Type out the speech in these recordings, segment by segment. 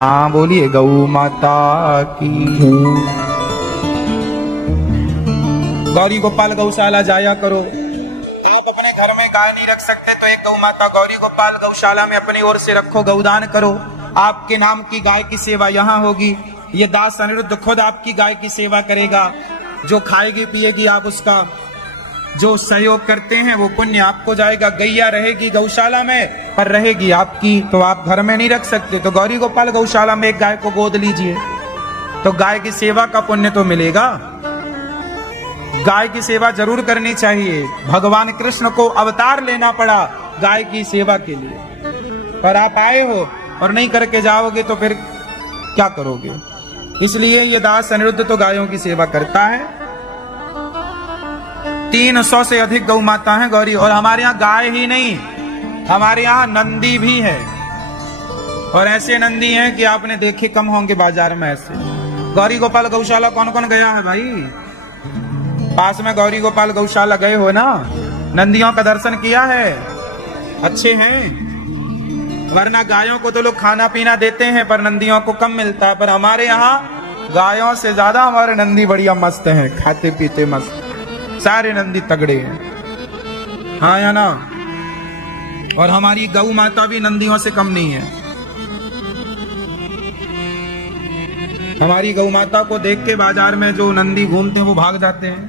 हाँ बोलिए गौ माता की। गौरी गोपाल गौशाला जाया करो। आप अपने घर में गाय नहीं रख सकते तो एक गौ माता गौरी गोपाल गौशाला में अपनी ओर से रखो, गौदान करो। आपके नाम की गाय की सेवा यहाँ होगी। ये दास अनिरुद्ध खुद आपकी गाय की सेवा करेगा। जो खाएगी पिएगी आप उसका जो सहयोग करते हैं वो पुण्य आपको जाएगा। गैया रहेगी गौशाला में पर रहेगी आपकी, तो आप घर में नहीं रख सकते तो गौरी गोपाल गौशाला में एक गाय को गोद लीजिए, तो गाय की सेवा का पुण्य तो मिलेगा। गाय की सेवा जरूर करनी चाहिए। भगवान कृष्ण को अवतार लेना पड़ा गाय की सेवा के लिए, पर आप आए हो और नहीं करके जाओगे तो फिर क्या करोगे। इसलिए ये दास अनिरुद्ध तो गायों की सेवा करता है। 300 से अधिक गौ माता है गौरी, और हमारे यहाँ गाय ही नहीं, हमारे यहाँ नंदी भी है। और ऐसे नंदी हैं कि आपने देखे कम होंगे बाजार में। ऐसे गौरी गोपाल गौशाला कौन कौन गया है भाई? पास में गौरी गोपाल गौशाला गए हो ना, नंदियों का दर्शन किया है? अच्छे हैं। वरना गायों को तो लोग खाना पीना देते हैं पर नंदियों को कम मिलता है। पर हमारे यहाँ गायों से ज्यादा हमारे नंदी बढ़िया मस्त हैं, खाते पीते मस्त। सारे नंदी तगड़े हैं, हाँ या ना? और हमारी गौ माता भी नंदियों से कम नहीं है। हमारी गौ माता को देख के बाजार में जो नंदी घूमते हैं वो भाग जाते हैं।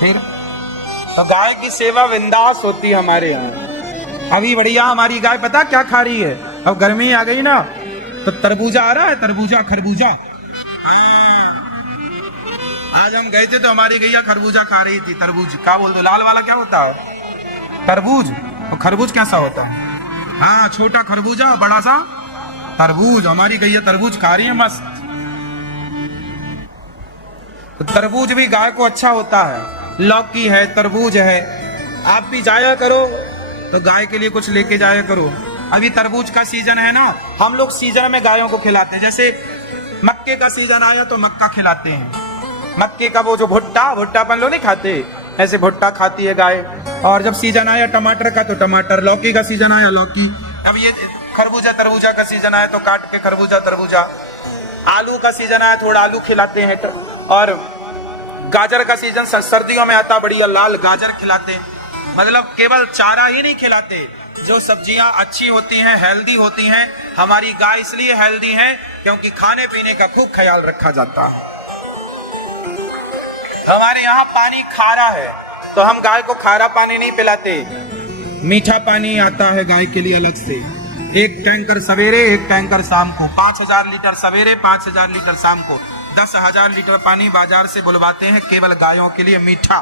फिर तो गाय की सेवा विंदास होती है हमारे यहाँ। अभी बढ़िया हमारी गाय पता क्या खा रही है? अब गर्मी आ गई ना तो तरबूजा आ रहा है, तरबूजा खरबूजा। आज हम गए थे तो हमारी गैया खरबूजा खा रही थी। तरबूज क्या बोल दो, लाल वाला क्या होता है? तरबूज। और खरबूज कैसा होता है? हाँ, छोटा खरबूजा बड़ा सा तरबूज। हमारी गैया तरबूज खा रही है मस्त। तो तरबूज भी गाय को अच्छा होता है। लौकी है, तरबूज है। आप भी जाया करो तो गाय के लिए कुछ लेके जाया करो। अभी तरबूज का सीजन है ना, हम लोग सीजन में गायों को खिलाते हैं। जैसे मक्के का सीजन आया तो मक्का खिलाते हैं। मक्के का वो जो भुट्टा अपन लोग नहीं खाते, ऐसे भुट्टा खाती है गाय। और जब सीजन आया टमाटर का तो टमाटर, लौकी का सीजन आया लौकी। अब ये खरबूजा तरबूजा का सीजन आया तो काट के खरबूजा तरबूजा। आलू का सीजन आया थोड़ा आलू खिलाते हैं। और गाजर का सीजन सर्दियों में आता, बढ़िया लाल गाजर खिलाते हैं। मतलब केवल चारा ही नहीं खिलाते, जो सब्जियां अच्छी होती हैं, हेल्दी होती हैं। हमारी गाय इसलिए हेल्दी है क्योंकि खाने पीने का खूब ख्याल रखा जाता है। हमारे यहाँ पानी खारा है तो हम गाय को खारा पानी नहीं पिलाते, मीठा पानी आता है गाय के लिए अलग से। एक टैंकर सवेरे, एक टैंकर शाम को। 5000 लीटर सवेरे, 5000 लीटर शाम को। 10,000 लीटर पानी बाजार से बुलवाते हैं केवल गायों के लिए मीठा,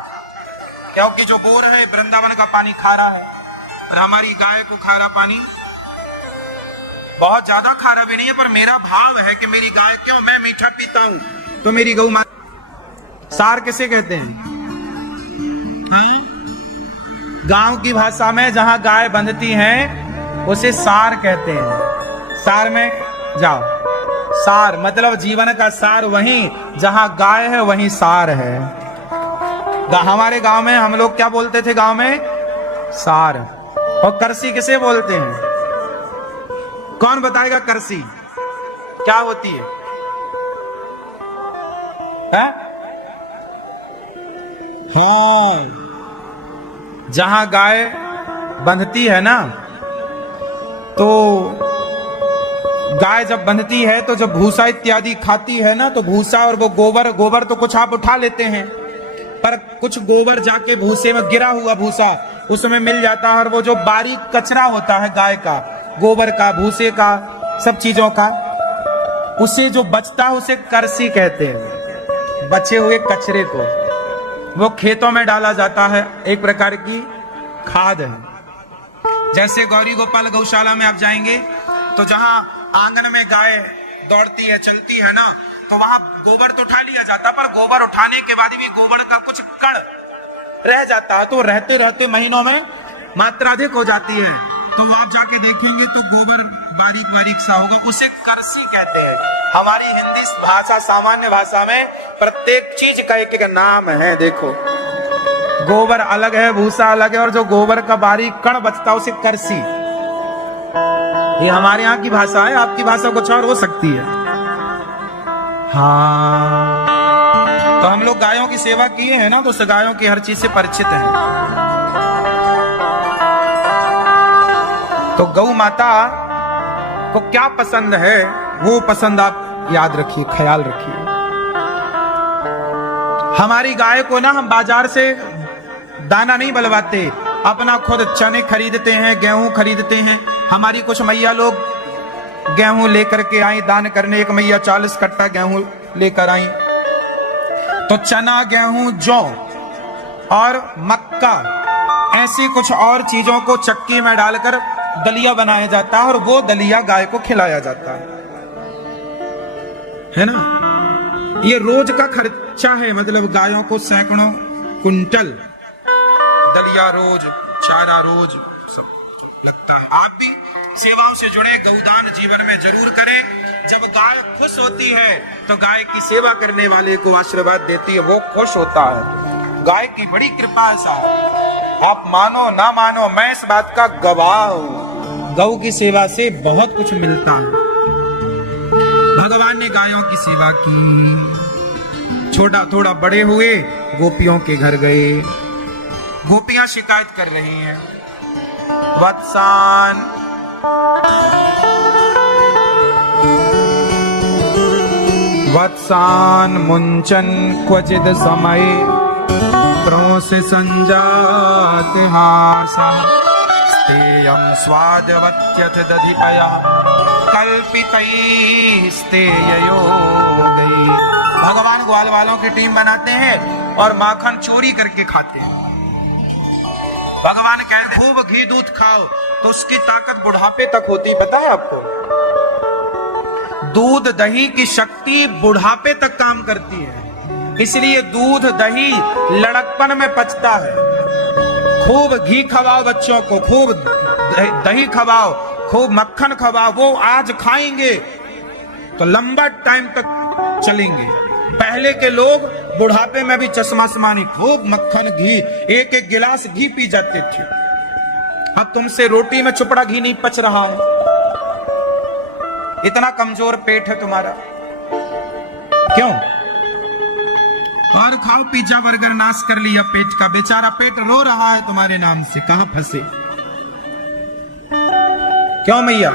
क्योंकि जो बोर है वृंदावन का पानी खारा है। और हमारी गाय को खारा पानी, बहुत ज्यादा खारा भी नहीं है, पर मेरा भाव है कि मेरी गाय, क्यों मैं मीठा पीता हूं तो मेरी गौ माता। सार किसे कहते हैं? गांव की भाषा में जहां गाय बंधती हैं उसे सार कहते हैं। सार में जाओ, सार मतलब जीवन का सार। वहीं जहां गाय है वहीं सार है। हमारे गांव में हम लोग क्या बोलते थे? गांव में सार। और करसी किसे बोलते हैं? कौन बताएगा करसी क्या होती है? हाँ, जहां गाय बंधती है ना, तो गाय जब बंधती है तो जब भूसा इत्यादि खाती है ना, तो भूसा और वो गोबर तो कुछ आप उठा लेते हैं, पर कुछ गोबर जाके भूसे में, गिरा हुआ भूसा उसमें मिल जाता है। और वो जो बारीक कचरा होता है गाय का, गोबर का, भूसे का, सब चीजों का, उसे जो बचता है उसे करसी कहते हैं। बचे हुए कचरे को वो खेतों में डाला जाता है, एक प्रकार की खाद है। जैसे गौरी गोपाल गौशाला में आप जाएंगे तो जहां आंगन में गाय दौड़ती है, चलती है ना, तो वहां गोबर तो उठा लिया जाता, पर गोबर उठाने के बाद भी गोबर का कुछ कण रह जाता है। तो रहते रहते महीनों में मात्रा अधिक हो जाती है, तो आप जाके देखेंगे तो गोबर बारीक बारीक सा होगा, उसे करसी कहते हैं। हमारी हिंदी भाषा, सामान्य भाषा में प्रत्येक चीज का एक एक नाम है। देखो गोबर अलग है, भूसा अलग है, और जो गोबर का बारीक कण बचता है उसे करसी। ये हमारे यहाँ की भाषा है, आपकी भाषा कुछ और हो सकती है। हाँ, तो हम लोग गायों की सेवा किए हैं ना, तो उस गायों की हर चीज से परिचित हैं। तो गौ माता को क्या पसंद है, वो पसंद आप याद रखिए, ख्याल रखिए। हमारी गाय को ना हम बाजार से दाना नहीं बलवाते, अपना खुद चने खरीदते हैं, गेहूं खरीदते हैं। हमारी कुछ मैया लोग गेहूं लेकर के आई दान करने, एक मैया 40 कट्टा गेहूं लेकर आई। तो चना, गेहूं, जौ और मक्का, ऐसी कुछ और चीजों को चक्की में डालकर दलिया बनाया जाता है, और वो दलिया गाय को खिलाया जाता है ना। ये रोज का खर्चा है, मतलब गायों को सैकड़ों कुंटल दलिया रोज, चारा रोज सब लगता है। आप भी सेवाओं से जुड़े गौदान जीवन में जरूर करें। जब गाय खुश होती है तो गाय की सेवा करने वाले को आशीर्वाद देती है, वो खुश होता है। गाय की बड़ी कृपा है साहब, आप मानो ना मानो, मैं इस बात का गवाह हूं। गौ की सेवा से बहुत कुछ मिलता है। भगवान ने गायों की सेवा की। छोटा थोड़ा बड़े हुए, गोपियों के घर गए। गोपियां शिकायत कर रही हैं, वत्सान वत्सान मुंचन क्वचिद समय प्रोस संजाते हासा स्तेयम स्वादवत्यथ दधिपया कल्पितैः स्तेययो गई। भगवान ग्वाल वालों की टीम बनाते हैं और माखन चोरी करके खाते हैं। भगवान कहें खूब घी दूध खाओ तो उसकी ताकत बुढ़ापे तक होती, पता है आपको? दूध दही की शक्ति बुढ़ापे तक काम करती है, इसलिए दूध दही लड़कपन में पचता है। खूब घी खवाओ बच्चों को, खूब दही खवाओ, खूब मक्खन खवाओ, वो आज खाएंगे तो लंबा टाइम तक चलेंगे। पहले के लोग बुढ़ापे में भी चश्मा समानी, खूब मक्खन घी, एक एक गिलास घी पी जाते थे। अब तुमसे रोटी में चुपड़ा घी नहीं पच रहा है, इतना कमजोर पेट है तुम्हारा। क्यों? और खाओ पिज्जा बर्गर, नाश कर लिया पेट का, बेचारा पेट रो रहा है तुम्हारे नाम से, कहां फंसे? क्यों मैया?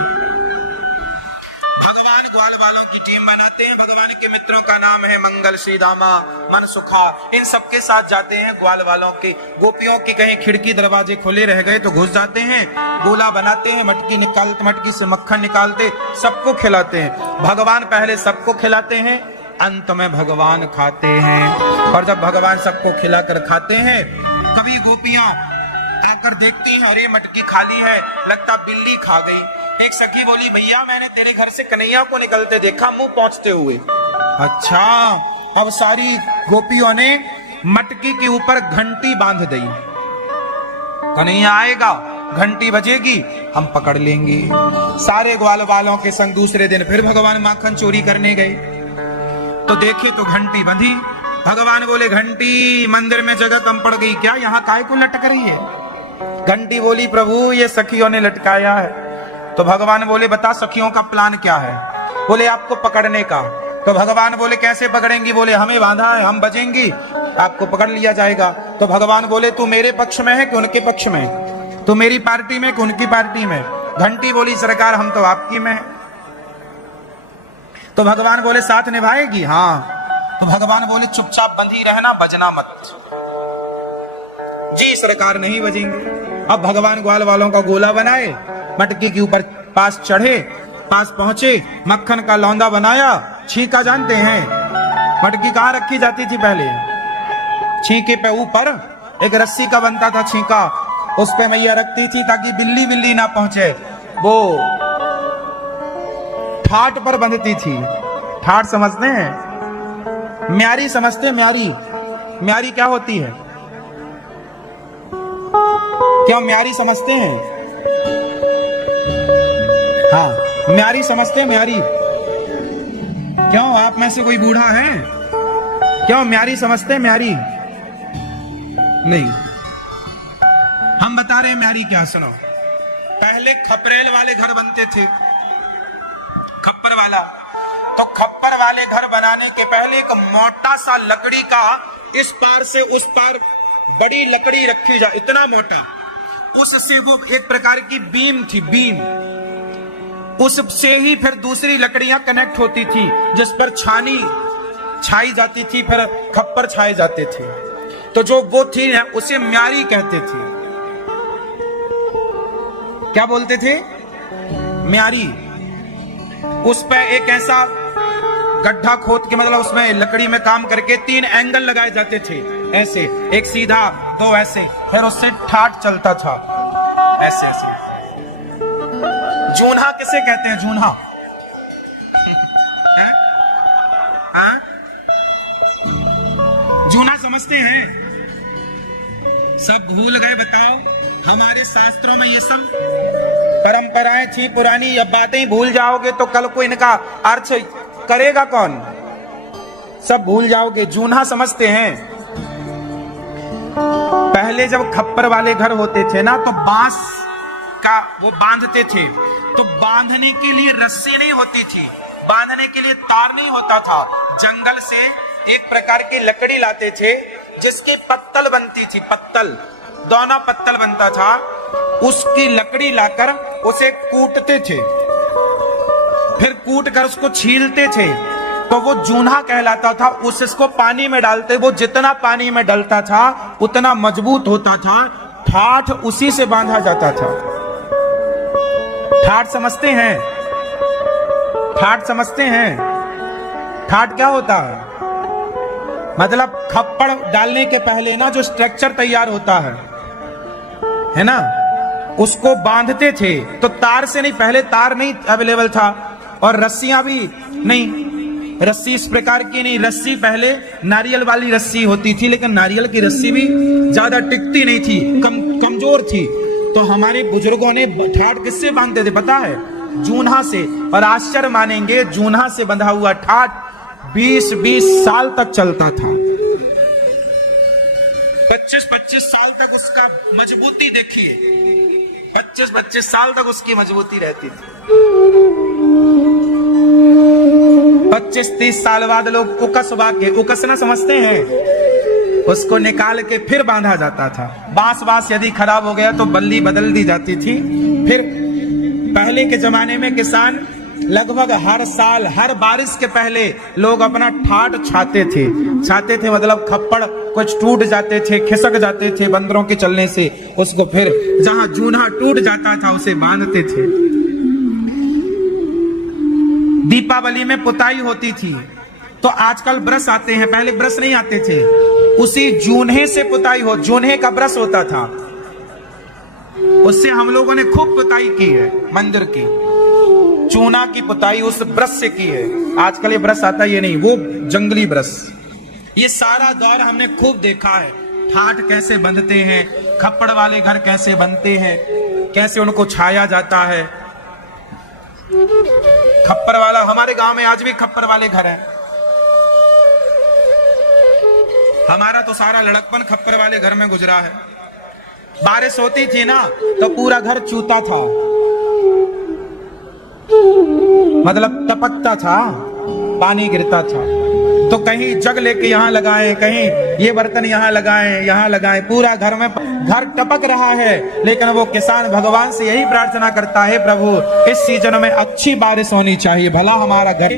भगवान ग्वाल वालों की टीम बनाते हैं। भगवान के मित्रों का नाम है मंगल, श्री दामा, मन सुखा, इन सबके साथ जाते हैं ग्वाल वालों के। गोपियों की कहीं खिड़की दरवाजे खुले रह गए तो घुस जाते हैं, गोला बनाते हैं, मटकी निकालते, मटकी से मक्खन निकालते, सबको खिलाते हैं। भगवान पहले सबको खिलाते हैं, अंत में भगवान खाते हैं। और जब भगवान सबको खिलाकर खाते हैं, कभी गोपियां आकर देखती हैं, अरे मटकी खाली है, लगता बिल्ली खा गई। एक सखी बोली, भैया मैंने तेरे घर से कन्हैया को निकलते देखा, मुंह पहुंचते हुए। अच्छा, अब सारी गोपियों ने मटकी के ऊपर घंटी बांध दी, कन्हैया आएगा, घंटी बजेगी, हम पकड़ लेंगे। सारे ग्वाल वालों के संग दूसरे दिन फिर भगवान माखन चोरी करने गए, तो देखे तो घंटी बंधी। भगवान बोले, घंटी मंदिर में जगह कम पड़ गई क्या, यहाँ काय को लटक रही है? घंटी बोली, प्रभु ये सखियों ने लटकाया है। तो भगवान बोले, बता सखियों का प्लान क्या है? बोले, आपको पकड़ने का। तो भगवान बोले, कैसे पकड़ेंगी? बोले, हमें बांधा है, हम बचेंगी, आपको पकड़ लिया जाएगा। तो भगवान बोले, तू मेरे पक्ष में है कि उनके पक्ष में? तू मेरी पार्टी में कि उनकी पार्टी में? घंटी बोली, सरकार हम तो आपकी में। तो भगवान बोले, साथ निभाएगी? हाँ। तो भगवान बोले, चुपचाप बंधी रहना, बजना मत। जी सरकार, नहीं बजेंगे। अब भगवान ग्वाल वालों का गोला बनाए, मटकी के ऊपर पास चढ़े, पास पहुंचे, मक्खन का लौंदा बनाया। छींका जानते हैं? मटकी कहाँ रखी जाती थी पहले? छींके पे ऊपर एक रस्सी का बनता था छींका, उस पे मैया रखती थी ताकि बिल्ली बिल्ली ना पहुंचे। वो ठाट पर बंधती थी। ठाट समझते हैं? म्यारी समझते हैं? म्यारी, म्यारी क्या होती है? क्या म्यारी समझते हैं? हाँ, म्यारी समझते हैं? म्यारी क्यों? आप में से कोई बूढ़ा है? क्यों म्यारी समझते हैं? म्यारी नहीं। बता रहे म्यारी क्या, सुनो। पहले खपरेल वाले घर बनते थे, खप्पर वाला। तो खप्पर वाले घर बनाने के पहले एक मोटा सा लकड़ी का इस पार से उस पार बड़ी लकड़ी रखी जाए, इतना मोटा, उससे वो एक प्रकार की बीम थी, बीम, उससे ही फिर दूसरी लकड़ियां कनेक्ट होती थी, जिस पर छानी छाई जाती थी, फिर खप्पर छाए जाते थे। तो जो वो थी उसे म्यारी कहते थे। क्या बोलते थे? म्यारी। उस पर एक ऐसा गड्ढा खोद के, मतलब उसमें लकड़ी में काम करके 3 एंगल लगाए जाते थे, ऐसे, एक सीधा, 2 ऐसे, फिर उससे ठाट चलता था, ऐसे ऐसे। जून्हा किसे कहते हैं? जून्हा। हाँ, जूना समझते हैं? सब भूल गए? बताओ, हमारे शास्त्रों में ये सब परंपराएं थी पुरानी, अब बातें भूल जाओगे तो कल को इनका अर्थ करेगा कौन? सब भूल जाओगे। जूना समझते हैं? पहले जब खप्पर वाले घर होते थे ना, तो बांस का वो बांधते थे, तो बांधने के लिए रस्सी नहीं होती थी, बांधने के लिए तार नहीं होता था, जंगल से एक प्रकार की लकड़ी लाते थे जिसकी पत्तल बनती थी, पत्तल, दोना पत्तल बनता था, उसकी लकड़ी लाकर उसे कूटते थे, फिर कूट कर उसको छीलते थे, तो वो जून्हा कहलाता था। उसको पानी में डालते, वो जितना पानी में डलता था उतना मजबूत होता था, ठाठ उसी से बांधा जाता था। ठाठ समझते हैं? ठाठ समझते हैं? ठाठ क्या होता है? मतलब खप्पड़ डालने के पहले ना जो स्ट्रक्चर तैयार होता है ना, उसको बांधते थे। तो तार से नहीं, पहले तार नहीं अवेलेबल था और रस्सियां भी नहीं, रस्सी इस प्रकार की नहीं, रस्सी पहले नारियल वाली रस्सी होती थी, लेकिन नारियल की रस्सी भी ज्यादा टिकती नहीं थी, कमजोर थी। तो हमारे बुजुर्गों ने ठाठ किससे बांधते थे पता है? जून्हा से। और आश्चर्य मानेंगे, जून्हा से बंधा हुआ ठाठ 20-20 साल तक चलता था। 25-25 साल तक उसका मजबूती देखिए, 25-25 साल तक उसकी मजबूती रहती थी। 25-30 साल बाद लोग उकसवा के, उकसना समझते हैं? उसको निकाल के फिर बांधा जाता था। बांस यदि खराब हो गया तो बल्ली बदल दी जाती थी। फिर पहले के जमाने में किसान लगभग हर साल, हर बारिश के पहले लोग अपना ठाठ छाते थे, मतलब खप्पड़ कुछ टूट जाते थे, खिसक जाते थे बंदरों के चलने से, उसको फिर जहां जून्हा टूट जाता था उसे बांधते थे। दीपावली में पुताई होती थी, तो आजकल ब्रश आते हैं, पहले ब्रश नहीं आते थे, उसी जून्हे से पुताई हो, जून्हे का ब्रश होता था, उससे हम लोगों ने खूब पुताई की है मंदिर की, चूना की पुताई उस ब्रश से की है। आजकल ये ब्रश आता ये नहीं, वो जंगली ब्रश। ये सारा दौर हमने खूब देखा है, ठाठ कैसे बंधते हैं, खप्पड़ वाले घर कैसे बनते हैं, कैसे उनको छाया जाता है। खप्पर वाला, हमारे गांव में आज भी खप्पर वाले घर हैं। हमारा तो सारा लड़कपन खप्पर वाले घर में गुजरा है। बारिश होती थी ना तो पूरा घर चूता था, मतलब टपकता था, पानी गिरता था। तो कहीं जग लेके यहाँ लगाएं, कहीं ये बर्तन यहाँ लगाएं, पूरा घर में घर टपक रहा है। लेकिन वो किसान भगवान से यही प्रार्थना करता है, प्रभु इस सीजन में अच्छी बारिश होनी चाहिए, भला हमारा घर।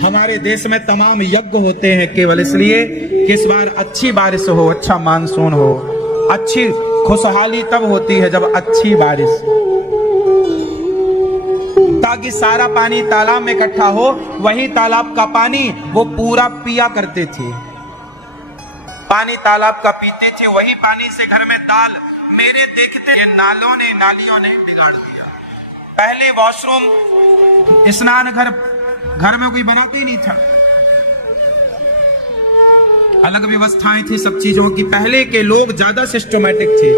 हमारे देश में तमाम यज्ञ होते हैं केवल इसलिए कि इस बार अच्छी बारिश हो, अच्छा मानसून हो। अच्छी खुशहाली तब होती है जब अच्छी बारिश, ताकि सारा पानी तालाब में इकट्ठा हो। वही तालाब का पानी वो पूरा पिया करते थे, पानी तालाब का पीते थे, वही पानी से घर में दाल। मेरे देखते ये नालियों ने बिगाड़ दिया। पहले वॉशरूम, स्नान घर में कोई बनाते ही नहीं था, अलग व्यवस्थाएं थी सब चीजों की। पहले के लोग ज्यादा सिस्टमैटिक थे,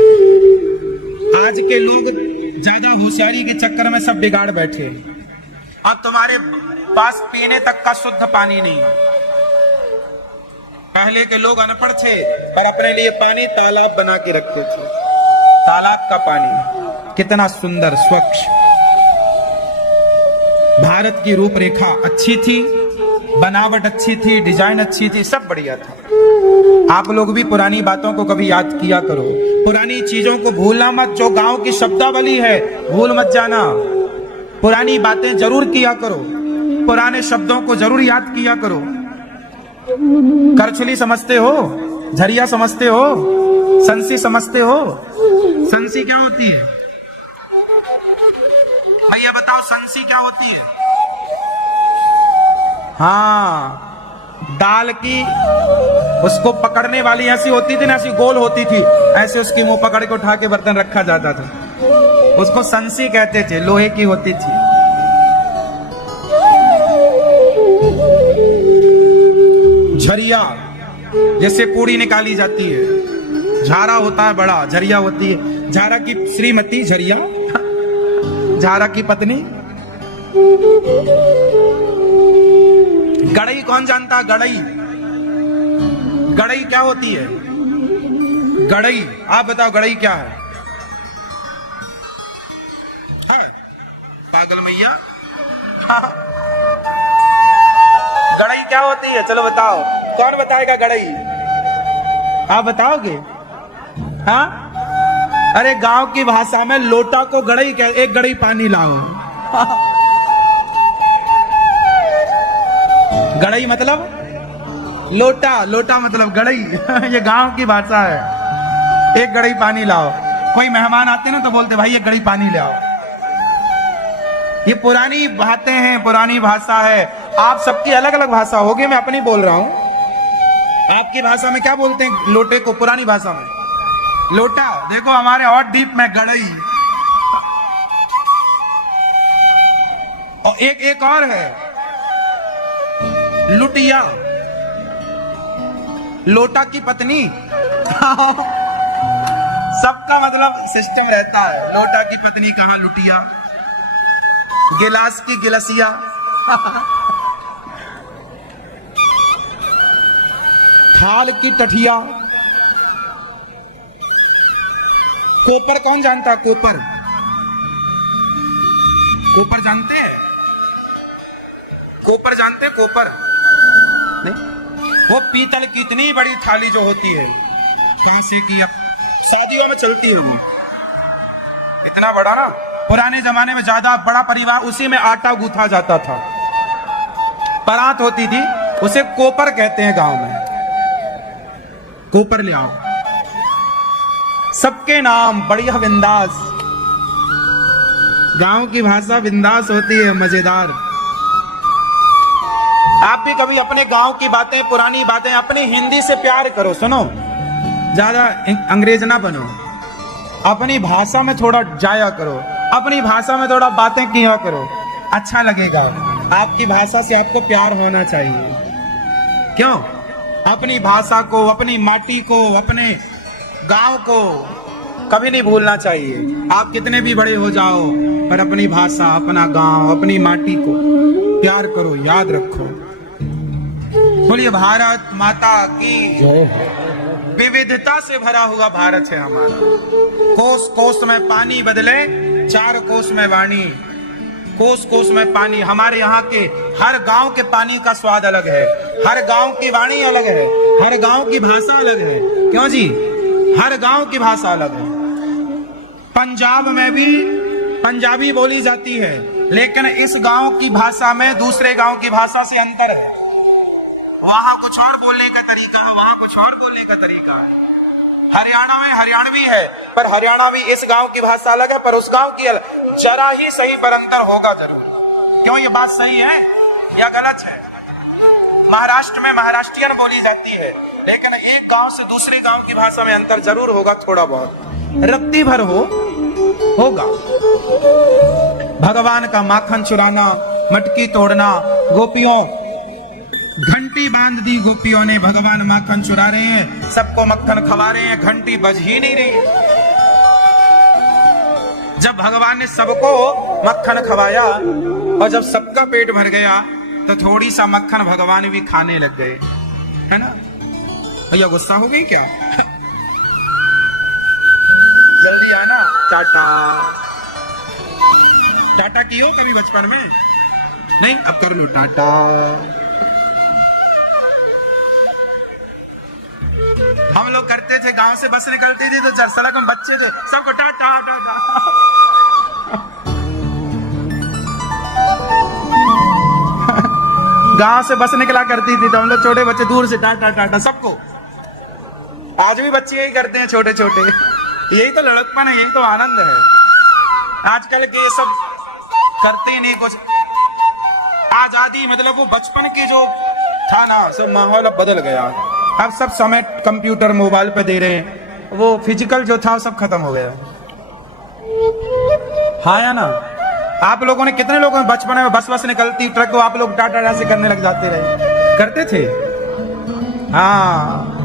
आज के लोग ज्यादा होशियारी के चक्कर में सब बिगाड़ बैठे। अब तुम्हारे पास पीने तक का शुद्ध पानी नहीं है। पहले के लोग अनपढ़ थे पर अपने लिए पानी तालाब बना के रखते थे। तालाब का पानी कितना सुंदर स्वच्छ। भारत की रूपरेखा अच्छी थी, बनावट अच्छी थी, डिजाइन अच्छी थी, सब बढ़िया था। आप लोग भी पुरानी बातों को कभी याद किया करो, पुरानी चीजों को भूलना मत। जो गांव की शब्दावली है भूल मत जाना, पुरानी बातें जरूर किया करो, पुराने शब्दों को जरूर याद किया करो। करछली समझते हो? झरिया समझते हो? संसी समझते हो? संसी क्या होती है भैया बताओ, संसी क्या होती है? हाँ, दाल की उसको पकड़ने वाली ऐसी होती थी ना, ऐसी गोल होती थी, ऐसे उसकी मुंह पकड़ के उठा के बर्तन रखा जाता था, उसको संसी कहते थे, लोहे की होती थी। झरिया जैसे पूड़ी निकाली जाती है, झारा होता है बड़ा, झरिया होती है। झारा की श्रीमती झरिया, झारा की पत्नी। गड़ई कौन जानता? गड़ई, गड़ई क्या होती है? गड़ई आप बताओ, गड़ई क्या है? पागल मैया, गड़ई क्या होती है? चलो बताओ, कौन बताएगा गड़ई? आप बताओगे? हाँ, अरे गांव की भाषा में लोटा को गड़ई कह, एक गड़ई पानी लाओ। गड़ई मतलब लोटा, लोटा मतलब गड़ई। ये गांव की भाषा है। एक गड़ई पानी लाओ। कोई मेहमान आते ना तो बोलते भाई एक गड़ई पानी ले आओ। ये पुरानी बातें हैं, पुरानी भाषा है। आप सबकी अलग अलग भाषा होगी, मैं अपनी बोल रहा हूं। आपकी भाषा में क्या बोलते हैं लोटे को? पुरानी भाषा में लोटा। देखो हमारे और डीप में गड़ई। और एक और है लुटिया, लोटा की पत्नी। सबका मतलब सिस्टम रहता है। लोटा की पत्नी कहां, लुटिया। गिलास की गिलसिया। थाल की टठिया। कोपर कौन जानता? कोपर, कोपर जानते हैं? कोपर जानते हैं? कोपर नहीं, वो पीतल की इतनी बड़ी थाली जो होती है, कांसे की, अब शादियों में चलती है वो, इतना बड़ा ना। पुराने जमाने में ज्यादा बड़ा परिवार, उसी में आटा गूंथा जाता था। परात होती थी, उसे कोपर कहते हैं गांव में। कोपर ले आओ। सबके नाम बढ़िया, बिंदास। गांव की भाषा बिंदास होती है, मजेदार। आप भी कभी अपने गांव की बातें, पुरानी बातें, अपनी हिंदी से प्यार करो। सुनो, ज्यादा अंग्रेज ना बनो, अपनी भाषा में थोड़ा जाया करो, अपनी भाषा में थोड़ा बातें किया करो, अच्छा लगेगा। आपकी भाषा से आपको प्यार होना चाहिए। क्यों? अपनी भाषा को, अपनी माटी को, अपने गांव को कभी नहीं भूलना चाहिए। आप कितने भी बड़े हो जाओ, पर अपनी भाषा, अपना गांव, अपनी माटी को प्यार करो, याद रखो। बोलिए भारत माता की जय। विविधता से भरा हुआ भारत है हमारा। कोस कोस में पानी बदले, चार कोस में वाणी। कोस कोस में पानी। हमारे यहाँ के हर गांव के पानी का स्वाद अलग है, हर गांव की वाणी अलग है, हर गांव की भाषा अलग है। क्यों जी? हर गांव की भाषा अलग है। पंजाब में भी पंजाबी बोली जाती है, लेकिन इस गांव की भाषा में दूसरे गांव की भाषा से अंतर है। वहां कुछ और बोलने का तरीका है, वहां कुछ और बोलने का तरीका है। हरियाणा में हरियाणवी है, पर हरियाणवी इस गांव की भाषा अलग है, पर उस गांव की अलग। जरा ही सही पर अंतर होगा जरूर। क्यों? ये बात सही है या गलत है? महाराष्ट्र में महाराष्ट्रियन बोली जाती है, लेकिन एक गांव से दूसरे गांव की भाषा में अंतर जरूर होगा, थोड़ा बहुत, रत्ती भर होगा। भगवान का माखन चुराना, मटकी तोड़ना, गोपियों घंटी बांध दी, गोपियों ने, भगवान माखन चुरा रहे हैं, सबको मक्खन खवा रहे हैं, घंटी बज ही नहीं रही। जब भगवान ने सबको मक्खन खवाया और जब सबका पेट भर गया, तो थोड़ी सा मक्खन भगवान भी खाने लग गए, है ना? भैया गुस्सा हो गई क्या? जल्दी टाटा। टाटा की हो कभी बचपन में? नहीं, अब कर लो टाटा। हम लोग करते थे, गांव से बस निकलती थी तो सड़क में बच्चे थे, सबको टाटा टाटा। गांव से बस निकला करती थी तो हम लोग छोटे बच्चे दूर से टाटा टाटा सबको। आज भी बच्चे यही करते हैं, छोटे छोटे। यही तो लड़कपन है, यही तो आनंद है। आजकल के सब करते ही नहीं कुछ। आजादी मतलब वो बचपन की जो था ना, सब माहौल अब बदल गया। अब सब समय कंप्यूटर मोबाइल पे दे रहे हैं, वो फिजिकल जो था सब खत्म हो गया। हाँ या ना? आप लोगों ने, कितने लोगों ने बचपन में बस निकलती ट्रक तो आप लोग टाटा टाटा से करने लग जाते रहे, करते थे? हाँ।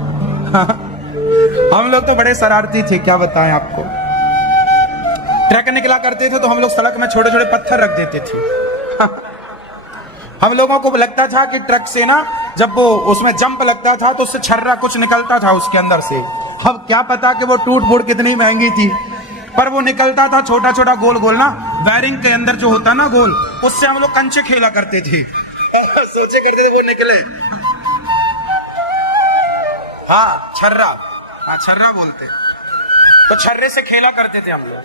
हम लोग तो बड़े शरारती थे, क्या बताएं आपको। ट्रक निकला करते थे तो हम लोग सड़क में छोटे छोटे पत्थर रख देते थे। हम लोगों को लगता था कि ट्रक से ना जब वो उसमें जंप लगता था तो उससे छर्रा कुछ निकलता था उसके अंदर से। अब क्या पता कि वो टूट फूट कितनी महंगी थी, पर वो निकलता था छोटा छोटा गोल गोल ना, वायरिंग के अंदर जो होता ना गोल, उससे हम लोग कंचे खेला करते थे। सोचे करते थे वो निकले। हाँ, छर्रा। हाँ, छर्रा बोलते, तो छर्रे से खेला करते थे हम लोग।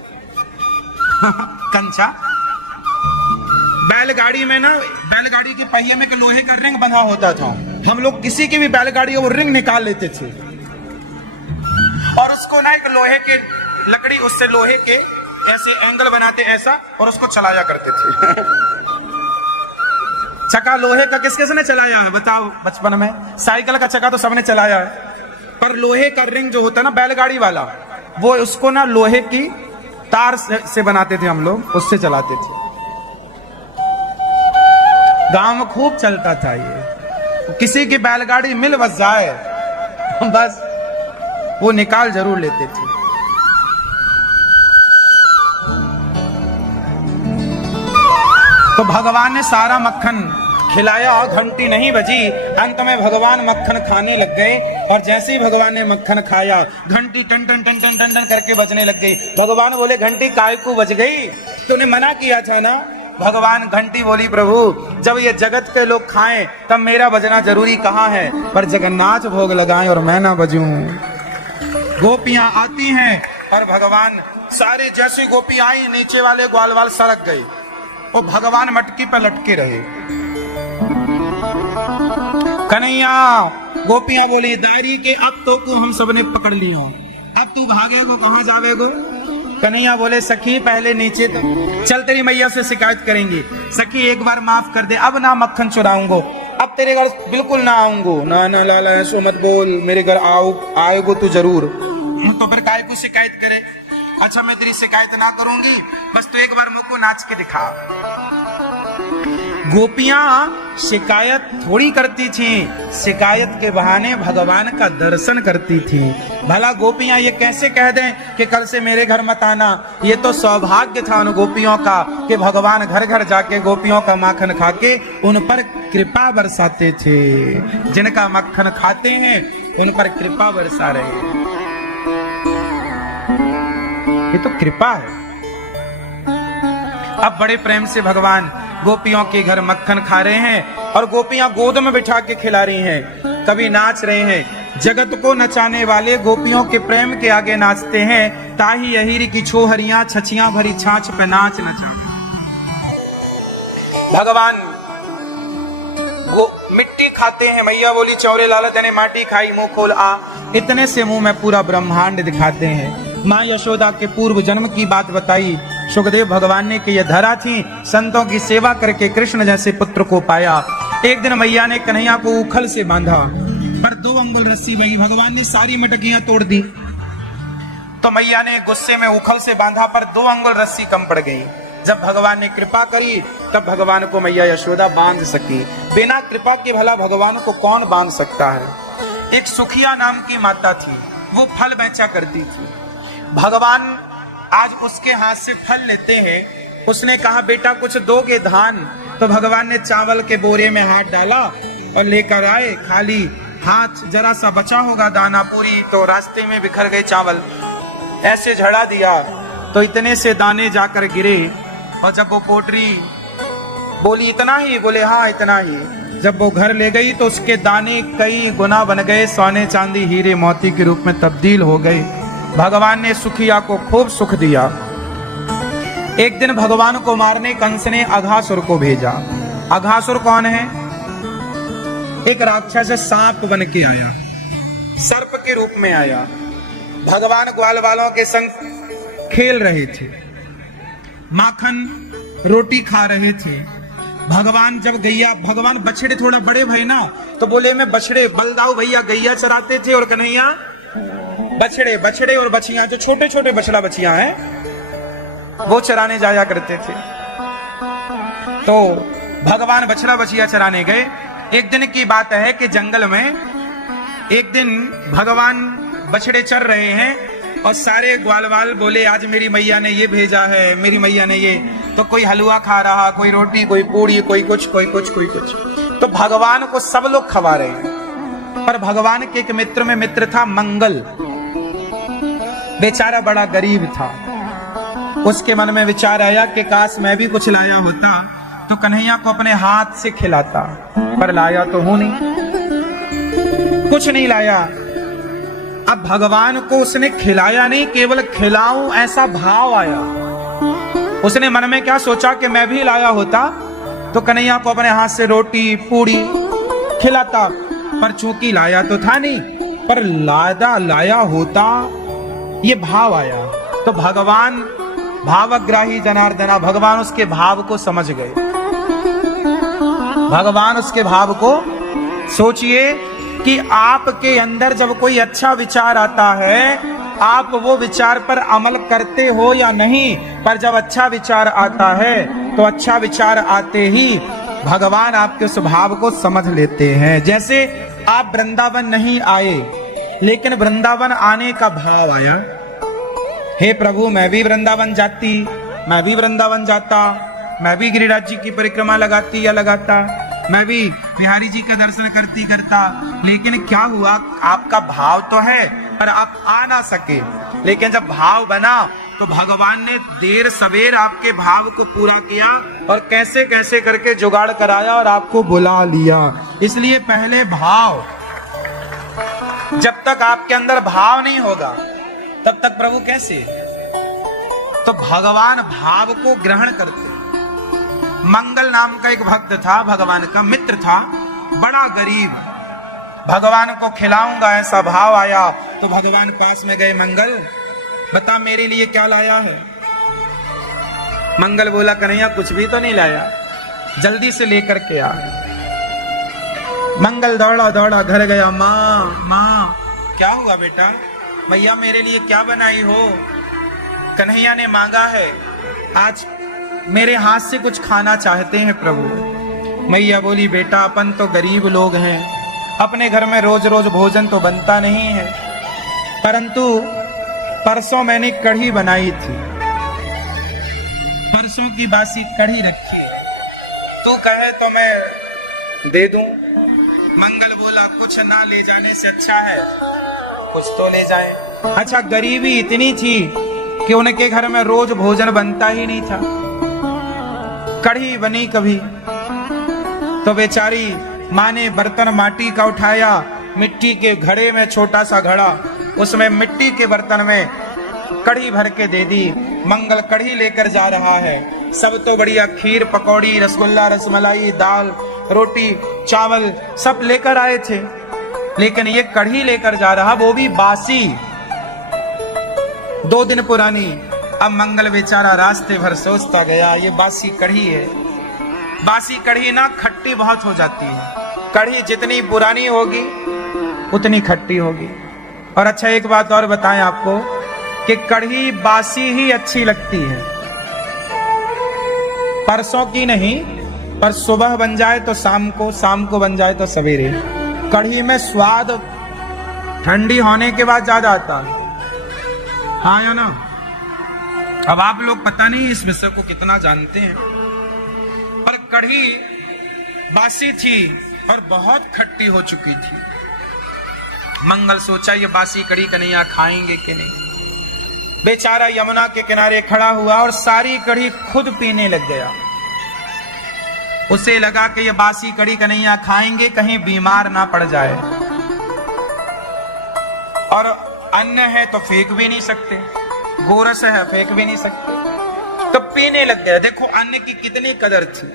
कंचा। बैलगाड़ी में ना, बैलगाड़ी के पहिए में लोहे का रिंग बंधा होता था। हम लोग किसी की भी बैलगाड़ी वो रिंग निकाल लेते थे और उसको ना एक लोहे के लकड़ी, उससे लोहे के ऐसे एंगल बनाते ऐसा, और उसको चलाया करते थे। चक्का लोहे का किस किस ने चलाया है बताओ बचपन में? साइकिल का चक्का तो सबने चलाया है, पर लोहे का रिंग जो होता है ना बैलगाड़ी वाला, वो उसको ना लोहे की तार से बनाते थे हम लोग, उससे चलाते थे। गांव में खूब चलता था ये। किसी की बैलगाड़ी मिल बस जाए, बस वो निकाल जरूर लेते थे। तो भगवान ने सारा मक्खन खिलाया और घंटी नहीं बजी। अंत में भगवान मक्खन खाने लग गए, और जैसे ही भगवान ने मक्खन खाया घंटी टन टन टन टन टन टन करके बजने लग गई। भगवान बोले घंटी काय को बज गई? तूने मना किया था ना। भगवान घंटी बोली प्रभु जब ये जगत के लोग खाएं तब मेरा बजना जरूरी कहाँ है, पर जगन्नाथ भोग लगाएं और मैं ना बजूं। गोपियां आती हैं और भगवान सारे, जैसे गोपी आई नीचे वाले ग्वाल वाल सड़क गई और भगवान मटकी पर लटके रहे। कन्हैया, गोपियां बोली दारी के अब तो को हम सबने पकड़ लिया, अब तू भागेगो कहाँ जावेगो? कन्हैया बोले सखी पहले नीचे तो चल, तेरी मैया से शिकायत करेंगे। सखी एक बार माफ कर दे, अब ना मक्खन चुराऊंगो, अब तेरे घर बिल्कुल ना आऊंगो। ना ना लाला ऐसो मत बोल, मेरे घर आएगो तू जरूर। तो फिर काय को शिकायत करे? अच्छा मैं तेरी शिकायत ना करूंगी, बस तू एक बार मुझको नाच के दिखा। गोपियां शिकायत थोड़ी करती थी, शिकायत के बहाने भगवान का दर्शन करती थी। भला गोपियां ये कैसे कह दें कि कल से मेरे घर मत आना? ये तो सौभाग्य था उन गोपियों का कि भगवान घर घर जाके गोपियों का माखन खाके उन पर कृपा बरसाते थे। जिनका मक्खन खाते हैं उन पर कृपा बरसा रहे हैं। ये तो कृपा है। अब बड़े प्रेम से भगवान गोपियों के घर मक्खन खा रहे हैं और गोपियां गोद में बिठा के खिला रही हैं, कभी नाच रहे हैं। जगत को नचाने वाले गोपियों के प्रेम के आगे नाचते हैं। ताही यहीरी की छोहरियां छछियां भरी छाछ पे नाच नचा। भगवान वो मिट्टी खाते हैं। मैया बोली चौरे लाला तने माटी खाई मुंह खोल आ। इतने से मुंह में पूरा ब्रह्मांड दिखाते हैं। माँ यशोदा के पूर्व जन्म की बात बताई। सुखदेव भगवान ने कि यह धरा थी, संतों की सेवा करके कृष्ण जैसे पुत्र को पाया। एक दिन मैया ने कन्हैया को उखल से बांधा, पर 2 अंगुल रस्सी बही। भगवान ने सारी मटकियां तोड़ दी, तो मैया ने गुस्से में उखल से बांधा, पर 2 अंगुल रस्सी कम पड़ गई। जब भगवान ने कृपा करी तब भगवान को मैया यशोदा बांध सकी। बिना कृपा के भला भगवान को कौन बांध सकता है? एक सुखिया नाम की माता थी, वो फल बेचा करती थी। भगवान आज उसके हाथ से फल लेते हैं। उसने कहा बेटा कुछ दोगे धान? तो भगवान ने चावल के बोरे में हाथ डाला और लेकर आए। खाली हाथ जरा सा बचा होगा दाना पूरी, तो रास्ते में बिखर गए चावल। ऐसे झड़ा दिया तो इतने से दाने जाकर गिरे। और जब वो पोटरी बोली इतना ही, बोले हाँ इतना ही, जब वो घर ले गई तो उसके दाने कई गुना बन गए, सोने चांदी हीरे मोती के रूप में तब्दील हो गए। भगवान ने सुखिया को खूब सुख दिया। एक दिन भगवान को मारने कंस ने अघासुर को भेजा। अघासुर कौन है? एक राक्षस सांप बन के आया, सर्प के रूप में आया। भगवान ग्वाल वालों के संग खेल रहे थे, माखन रोटी खा रहे थे। भगवान जब गैया, भगवान बछड़े थोड़ा बड़े भाई ना, तो बोले मैं बछड़े, बलदाऊ भैया गैया चराते थे और कन्हैया बछड़े, बछड़े और बछियां, जो छोटे छोटे बछड़ा बछियां हैं वो चराने जाया करते थे। तो भगवान बछड़ा बछिया चराने गए। एक दिन की बात है कि जंगल में एक दिन भगवान बछड़े चर रहे हैं और सारे ग्वालवाल बोले आज मेरी मैया ने ये भेजा है, मेरी मैया ने ये, तो कोई हलवा खा रहा, कोई रोटी, कोई पूड़ी, कोई कुछ, कोई कुछ, कोई कुछ। तो भगवान को सब लोग खवा रहे हैं। पर भगवान के एक मित्र में मित्र था मंगल, बेचारा बड़ा गरीब था। उसके मन में विचार आया कि काश मैं भी कुछ लाया होता तो कन्हैया को अपने हाथ से खिलाता, पर लाया तो हूं नहीं, कुछ नहीं लाया। अब भगवान को उसने खिलाया नहीं, केवल खिलाऊं ऐसा भाव आया। उसने मन में क्या सोचा कि मैं भी लाया होता तो कन्हैया को अपने हाथ से रोटी पूड़ी खिलाता, पर चूंकि लाया तो था नहीं, पर लाया होता, ये भाव आया। तो भगवान भावग्राही जनार्दना, भगवान उसके भाव को समझ गए। भगवान उसके भाव को, सोचिए कि आपके अंदर जब कोई अच्छा विचार आता है, आप वो विचार पर अमल करते हो या नहीं, पर जब अच्छा विचार आता है तो अच्छा विचार आते ही भगवान आपके स्वभाव को समझ लेते हैं। जैसे आप वृंदावन नहीं आए, लेकिन वृंदावन आने का भाव आया, हे प्रभु मैं भी वृंदावन जाती, मैं भी वृंदावन जाता, मैं भी गिरिराज जी की परिक्रमा लगाती या लगाता, मैं भी बिहारी जी का दर्शन करती करता। लेकिन क्या हुआ, आपका भाव तो है पर आप आ ना सके। लेकिन जब भाव बना तो भगवान ने देर सवेर आपके भाव को पूरा किया और कैसे कैसे करके जुगाड़ कराया और आपको बुला लिया। इसलिए पहले भाव, जब तक आपके अंदर भाव नहीं होगा तब तक प्रभु कैसे? तो भगवान भाव को ग्रहण करते। मंगल नाम का एक भक्त था, भगवान का मित्र था, बड़ा गरीब, भगवान को खिलाऊंगा ऐसा भाव आया। तो भगवान पास में गए, मंगल बता मेरे लिए क्या लाया है? मंगल बोला कन्हैया कुछ भी तो नहीं लाया, जल्दी से लेकर के आ। मंगल दौड़ा दौड़ा घर गया, माँ माँ क्या हुआ बेटा? भैया मेरे लिए क्या बनाई हो? कन्हैया ने मांगा है, आज मेरे हाथ से कुछ खाना चाहते हैं प्रभु। मैया बोली बेटा अपन तो गरीब लोग हैं, अपने घर में रोज रोज भोजन तो बनता नहीं है, परंतु परसों मैंने कढ़ी बनाई थी, परसों की बासी कढ़ी रखी है, तू कहे तो मैं दे दूं। मंगल बोला कुछ ना ले जाने से अच्छा है कुछ तो ले जाए। अच्छा गरीबी इतनी थी कि उनके घर में रोज भोजन बनता ही नहीं था, कढ़ी बनी कभी। तो बेचारी माँ ने बर्तन माटी का उठाया, मिट्टी के घड़े में छोटा सा घड़ा, उसमें मिट्टी के बर्तन में कढ़ी भर के दे दी। मंगल कढ़ी लेकर जा रहा है, सब तो बढ़िया खीर पकौड़ी रसगुल्ला रसमलाई दाल रोटी चावल सब लेकर आए थे, लेकिन ये कढ़ी लेकर जा रहा, वो भी बासी, 2 दिन पुरानी। अब मंगल बेचारा रास्ते भर सोचता गया ये बासी कढ़ी है। बासी कढ़ी ना खट्टी बहुत हो जाती है, कढ़ी जितनी पुरानी होगी उतनी खट्टी होगी। और अच्छा एक बात और बताएं आपको कि कढ़ी बासी ही अच्छी लगती है, परसों की नहीं, पर सुबह बन जाए तो शाम को बन जाए तो सवेरे। कढ़ी में स्वाद ठंडी होने के बाद ज्यादा आता है, हाँ या ना? अब आप लोग पता नहीं इस विषय को कितना जानते हैं, पर कढ़ी बासी थी और बहुत खट्टी हो चुकी थी। मंगल सोचा ये बासी कढ़ी कन्हैया खाएंगे कि नहीं, बेचारा यमुना के किनारे खड़ा हुआ और सारी कढ़ी खुद पीने लग गया। उसे लगा कि ये बासी कढ़ी कन्हैया खाएंगे कहीं बीमार ना पड़ जाए, और अन्न है तो फेंक भी नहीं सकते, गोरस है फेंक भी नहीं सकते, तो पीने लग गया। देखो अन्न की कितनी कदर थी,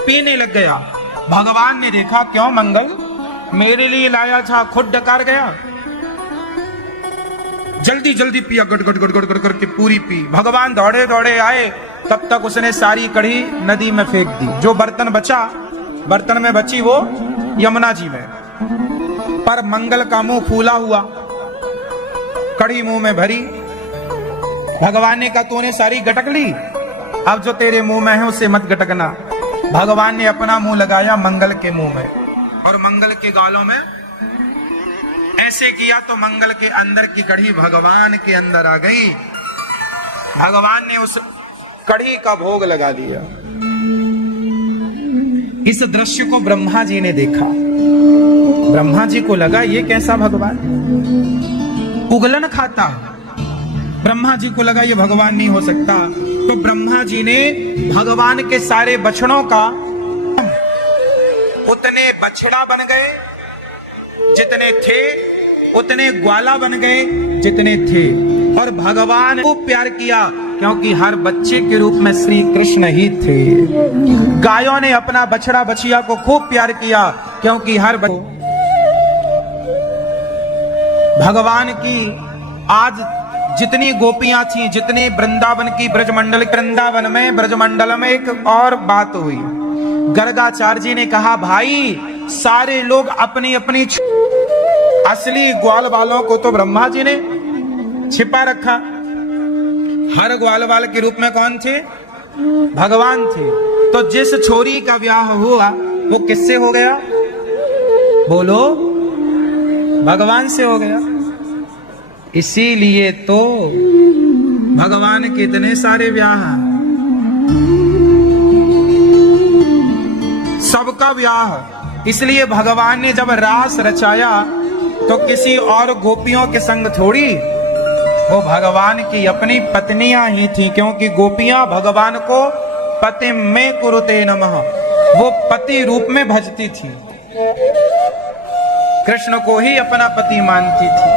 पीने लग गया। भगवान ने देखा, क्यों मंगल, मेरे लिए लाया था, खुद डकार गया। जल्दी जल्दी पिया, गट गट गट गट गट करके पूरी पी। भगवान दौड़े दौड़े आए, तब तक उसने सारी कढ़ी नदी में फेंक दी। जो बर्तन बचा, बर्तन में बची वो यमुना जी में। पर मंगल का मुंह फूला हुआ, कढ़ी मुंह में भरी। भगवान ने कहा तूने सारी गटक ली, अब जो तेरे मुंह में है उसे मत गटकना। भगवान ने अपना मुंह लगाया मंगल के मुंह में और मंगल के गालों में ऐसे किया, तो मंगल के अंदर की कढ़ी भगवान के अंदर आ गई। भगवान ने उस कढ़ी का भोग लगा दिया। इस दृश्य को ब्रह्मा जी ने देखा। ब्रह्मा जी को लगा ये कैसा भगवान, उगलन खाता। ब्रह्मा जी को लगा ये भगवान नहीं हो सकता। तो ब्रह्मा जी ने भगवान के सारे बछड़ों का, उतने बछड़ा बन गए जितने थे, उतने ग्वाला बन गए जितने थे, और भगवान को प्यार किया क्योंकि हर बच्चे के रूप में श्री कृष्ण ही थे। गायों ने अपना बछड़ा बछिया को खूब प्यार किया क्योंकि हर भगवान की आज जितनी गोपियां थी, जितने वृंदावन की ब्रजमंडल, वृंदावन में ब्रजमंडल में एक और बात हुई। गर्गाचार्य जी ने कहा भाई सारे लोग अपनी अपनी असली ग्वाल वालों को तो ब्रह्मा जी ने छिपा रखा। हर ग्वाल वाल के रूप में कौन थे? भगवान थे। तो जिस छोरी का ब्याह हुआ वो किससे हो गया? बोलो, भगवान से हो गया। इसीलिए तो भगवान के इतने सारे ब्याह, सबका ब्याह। इसलिए भगवान ने जब रास रचाया तो किसी और गोपियों के संग थोड़ी, वो भगवान की अपनी पत्नियां ही थी, क्योंकि गोपियां भगवान को पति में कुरुते नमः, वो पति रूप में भजती थी, कृष्ण को ही अपना पति मानती थी।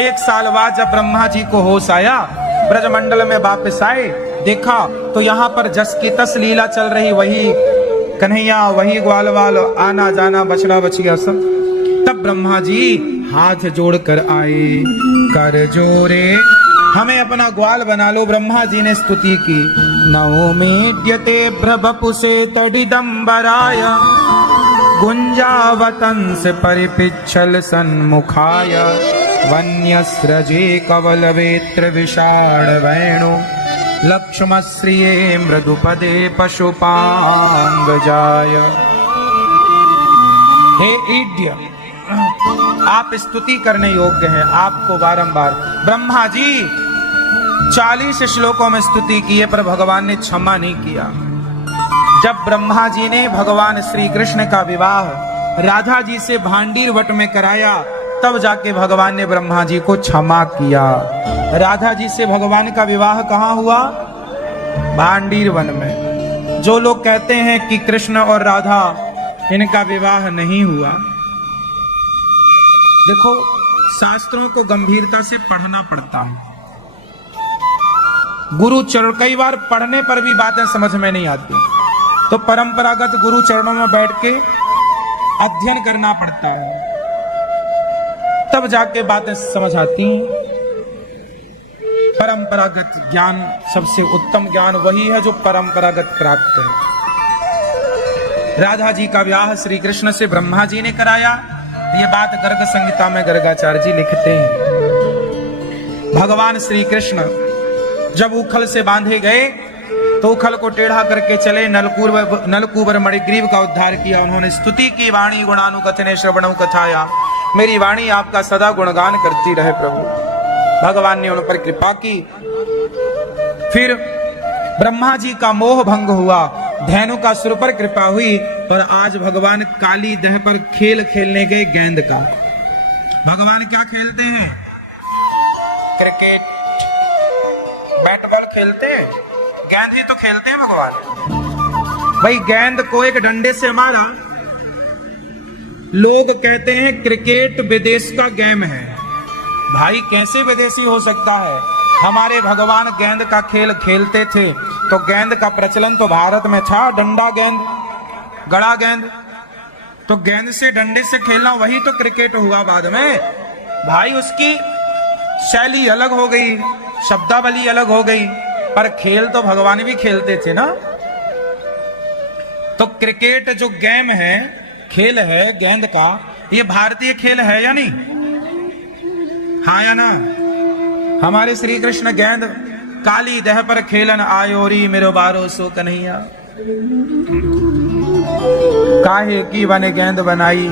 एक साल बाद जब ब्रह्मा जी को होश आया, ब्रजमंडल में वापस आए, देखा तो यहाँ पर जस की तस लीला चल रही, वही कन्हैया, वही ग्वाल वाल, आना जाना, बछड़ा बछिया सब। तब ब्रह्मा जी हाथ जोड़ कर आए, कर जोरे हमें अपना ग्वाल बना लो। ब्रह्मा जी ने स्तुति की, नवोमेद्यते भ्रभपुसे तडिदंबराय, गुंजावतंस परिपिच्छल सन्मुखाय, वन्यस्रजे कवलवेत्र विषाण वेणु, लक्ष्मश्रिये मृदुपदे पशुपांगजाय। हे ईड्य, आप स्तुति करने योग्य हैं, आपको बारंबार। ब्रह्मा जी 40 श्लोकों में स्तुति की है, पर भगवान ने क्षमा नहीं किया। जब ब्रह्मा जी ने भगवान श्री कृष्ण का विवाह राधा जी से भांडीर वट में कराया, तब जाके भगवान ने ब्रह्मा जी को क्षमा किया। राधा जी से भगवान का विवाह कहाँ हुआ? भांडीर वन में। जो लोग कहते हैं कि कृष्ण और राधा इनका विवाह नहीं हुआ, देखो शास्त्रों को गंभीरता से पढ़ना पड़ता है। गुरु चरण, कई बार पढ़ने पर भी बातें समझ में नहीं आती, तो परंपरागत गुरु चरणों में बैठ के अध्ययन करना पड़ता है, तब जाके बातें समझ आती हैं। परंपरागत ज्ञान सबसे उत्तम ज्ञान वही है जो परंपरागत प्राप्त है। राधा जी का विवाह श्री कृष्ण से ब्रह्मा जी ने कराया। ये बात गर्ग संहिता में गर्गाचार्य जी लिखते हैं। भगवान श्री कृष्ण जब उखल से बांधे गए तो उखल को टेढ़ा करके चले, नलकूबर मणिग्रीव का उद्धार किया। उन्होंने स्तुति की, वाणी गुणानुकथने श्रवणं कथाया, मेरी वाणी आपका सदा गुणगान करती रहे प्रभु। भगवान ने उन पर कृपा की। फिर ब्रह्मा जी का मोह भंग हुआ, धैनु का सुर पर कृपा हुई, और आज भगवान काली दह पर खेल खेलने गए गेंद का। भगवान क्या खेलते हैं? क्रिकेट। खेलते हैं? गेंद ही तो खेलते हैं भगवान। भाई गेंद को एक डंडे से मारा, लोग कहते हैं क्रिकेट विदेश का गेम है। भाई कैसे विदेशी हो सकता है? हमारे भगवान गेंद का खेल खेलते थे तो गेंद का प्रचलन तो भारत में था, डंडा गेंद, गड़ा गेंद, तो गेंद से डंडे से खेलना वही तो क्रिकेट हुआ बाद में। भाई उसकी शैली अलग हो गई, शब्दावली अलग हो गई, पर खेल तो भगवान भी खेलते थे ना। तो क्रिकेट जो गेम है, खेल है गेंद का, ये भारतीय खेल है या नहीं? हाँ या ना? हमारे श्री कृष्ण गेंद काली दह पर खेलन आयोरी मेरो बारो सो कन्हैया, काहे की बने गेंद बनाई,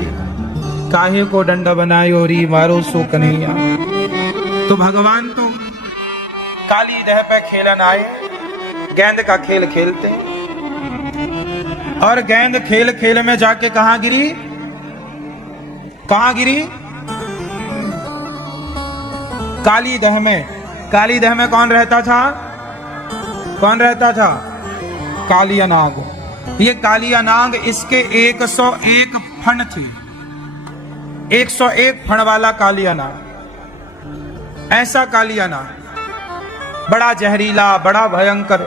काहे को डंडा बनायो री मारो सो कन्हैया। तो भगवान तो काली दह पे खेलन आए, गेंद का खेल खेलते, और गेंद खेल खेल में जाके कहां गिरी? कहां गिरी? काली दह में। काली दह में कौन रहता था? कौन रहता था? कालिया नाग। ये कालिया नाग, इसके 101 फण थे, 101 फण वाला कालिया नाग। ऐसा कालिया नाग बड़ा जहरीला, बड़ा भयंकर,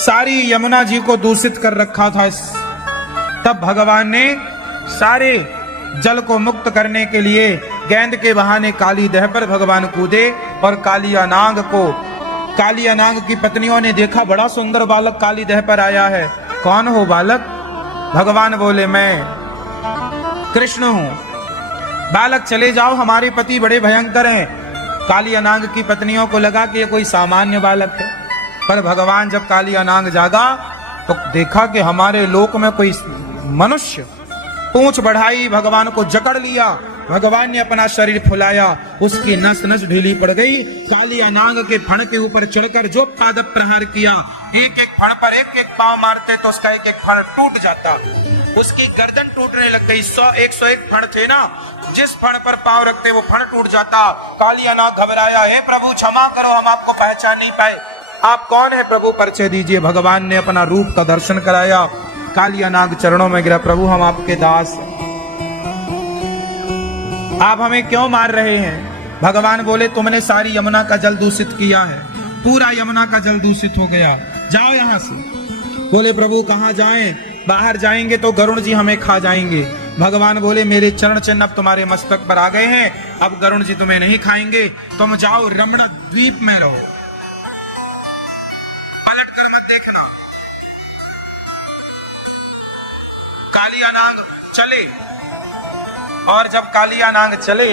सारी यमुना जी को दूषित कर रखा था। तब भगवान ने सारे जल को मुक्त करने के लिए गेंद के बहाने काली दह पर भगवान कूदे, और कालिया नाग को, कालिया नाग की पत्नियों ने देखा बड़ा सुंदर बालक काली दह पर आया है, कौन हो बालक? भगवान बोले मैं कृष्ण हूं। बालक चले जाओ, हमारे पति बड़े भयंकर हैं। कालिया नाग की पत्नियों को लगा कि ये कोई सामान्य बालक है, पर भगवान जब कालिया नाग जागा तो देखा कि हमारे लोक में कोई मनुष्य, पूंछ बढ़ाई, भगवान को जकड़ लिया। भगवान ने अपना शरीर फुलाया, उसकी नस नस ढीली पड़ गई। कालिया नाग के फण के ऊपर चढ़कर जो पाद प्रहार किया, एक एक फण पर एक एक पांव मारते तो उसका एक एक फण टूट जाता, उसकी गर्दन टूटने लग गई। 101 फण थे ना, जिस फण पर पांव रखते वो फण टूट जाता। कालिया नाग घबराया, हे प्रभु क्षमा करो, हम आपको पहचान नहीं पाए, आप कौन है प्रभु, परिचय दीजिए। भगवान ने अपना रूप का दर्शन कराया। कालिया नाग चरणों में गिरा, प्रभु हम आपके दास, आप हमें क्यों मार रहे हैं? भगवान बोले तुमने सारी यमुना का जल दूषित किया है, पूरा यमुना का जल दूषित हो गया, जाओ यहां से। बोले प्रभु कहां जाएं? बाहर जाएंगे तो गरुण जी हमें खा जाएंगे। भगवान बोले मेरे चरण चिन्ह अब तुम्हारे मस्तक पर आ गए हैं, अब गरुण जी तुम्हें नहीं खाएंगे, तुम जाओ रमण द्वीप में रहो, पलट कर मत देखना। कालिया नाग चले, और जब कालिया नाग चले